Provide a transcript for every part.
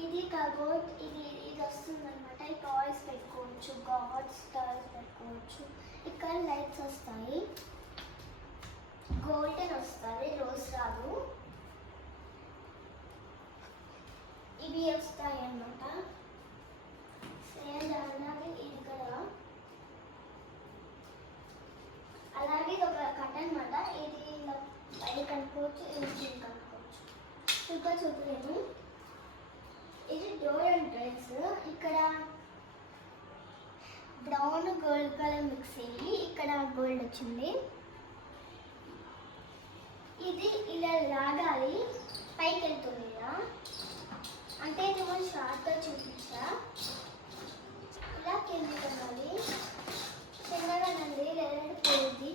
ఇది కబోర్డ్, ఇది వస్తుందన్నమాట. ఈ టాయ్స్ పెట్టుకోవచ్చు, గాడ్స్ టాయ్స్ పెట్టుకోవచ్చు. ఇక్కడ లైట్స్ వస్తాయి, గోల్డెన్ వస్తుంది, రోజ్ రాదు. ఇవి వస్తాయి అన్నమాట. సేమ్ అలాగే ఇది కదా, అలాగే ఇది ఒక కట్ అనమాట. ఇది ఇలా బయట కనుక్కోవచ్చు, ఇది చిన్న కనుక్కోవచ్చు. ఇంకా చూడలేము. ఇది డోర్ ఎంట్రన్స్. ఇక్కడ బ్రౌన్ గోల్డ్ కలర్ మిక్స్ అయ్యి ఇక్కడ గోల్డ్ వచ్చింది. ఇది ఇలా లాగాలి, పైకి వెళ్తుంది ఇలా. అంటే ఇది మనం షార్ట్గా చూపించా. ఇలా కిందికి వెళ్ళాలి, చిన్నగా నండి లేదంటే పోయింది.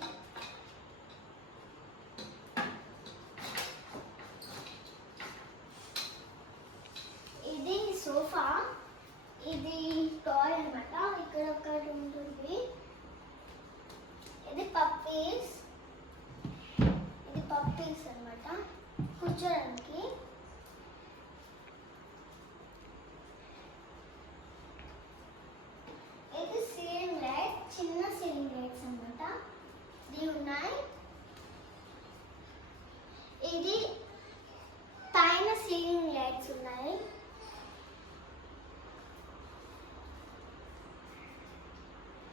ఇది సోఫా, ఇది టాయ్ అనమాట. ఇక్కడ ఒకటి ఉంటుంది. ఇది పప్పీస్, ఇది పప్పీస్ అనమాట, కూర్చోడానికి. ఇది సీలింగ్ లైట్, చిన్న సీలింగ్ లైట్స్ అనమాట. ఇవి ఉన్నాయి. ఇది పైన సీలింగ్ లైట్స్ ఉన్నాయి.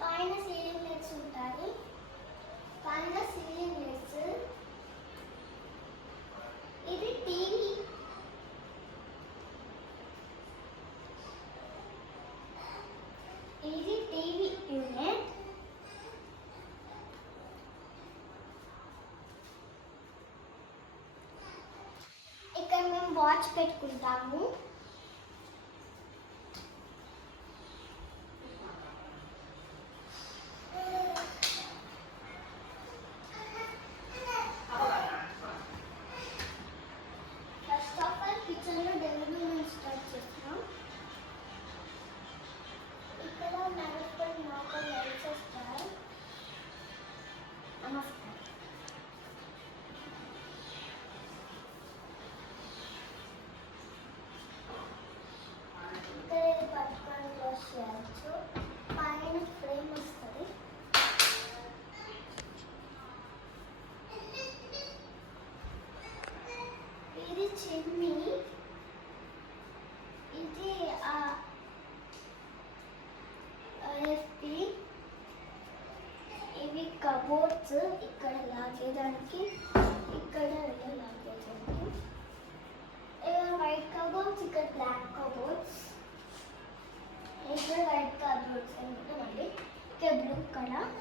పైన సీలింగ్ లైట్స్ ఉంటాయి, పైన సీలింగ్ లైట్స్. ఇది టీవీ, ఇది టీవీ యూనిట్. ఇక్కడ మేము వాచ్ పెట్టుకుంటాము. ఫస్ట్ ఆఫ్ ఆల్ కిచెన్లో డెలివరీ నుంచి స్టార్ట్ చేస్తున్నాం. ఇక్కడ నడుపుకొని మాకు లైట్స్ వస్తాయి. నమస్కారం. ఇక్కడ ఇది పట్టుకొని క్లోజ్ చేయవచ్చు. పైన ఫ్రేమ్ వస్తుంది. ఇది చిమ్నీ, ఇది ఎఫ్పి. ఇవి కబోర్డ్స్, ఇక్కడ లాగేదానికి, ఇక్కడ లాగేదానికి. వైట్ కబోర్డ్స్, ఇక్కడ బ్లాక్ కబోర్డ్స్. ఇక్కడ వైట్ కబోర్డ్స్ అంటే మళ్ళీ ఇక్కడ బ్లూ కలర్.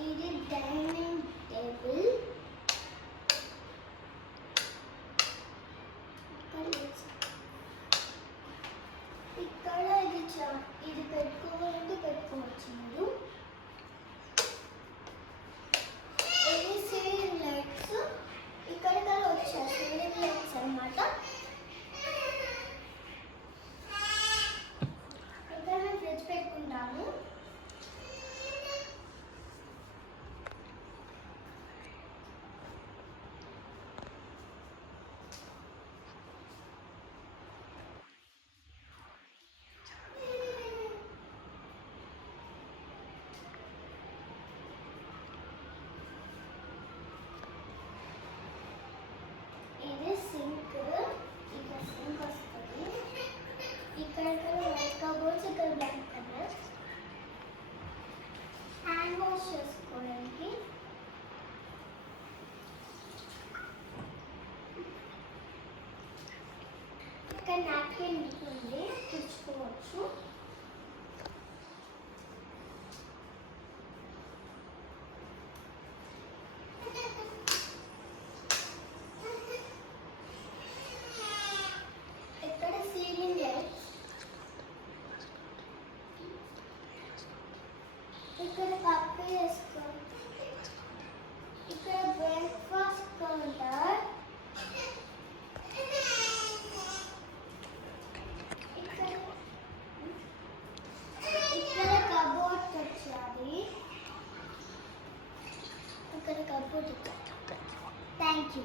ఇది డైనింగ్ టేబుల్. ఇక్కడ ఇది పెట్టుకోవాలంటే పెట్టుకోవచ్చు మీరు. ఇది సీలింగ్ లైట్స్, ఇక్కడ వచ్చాయి సీలింగ్ లైట్స్ అనమాట. ఇక్కడ మేము ఫ్రిడ్జ్ పెట్టుకుంటాము. ఇది సింక్, ఇక్కడ సింక్ వస్తుంది. ఇక్కడ వైట్ కబోర్డ్స్, ఇక్కడ బ్లాక్ కలర్. హ్యాండ్ వాష్ చేసుకోవడానికి. ఇక్కడ నాప్కిన్ ఉంటుంది, తుడుచుకోవచ్చు. ఇక్కడ సీలింగ్ లైట్స్, ఇక్కడ పప్పు వేసుకోవాలి. సపోర్ట్ ఇచ్చారు. Thank you.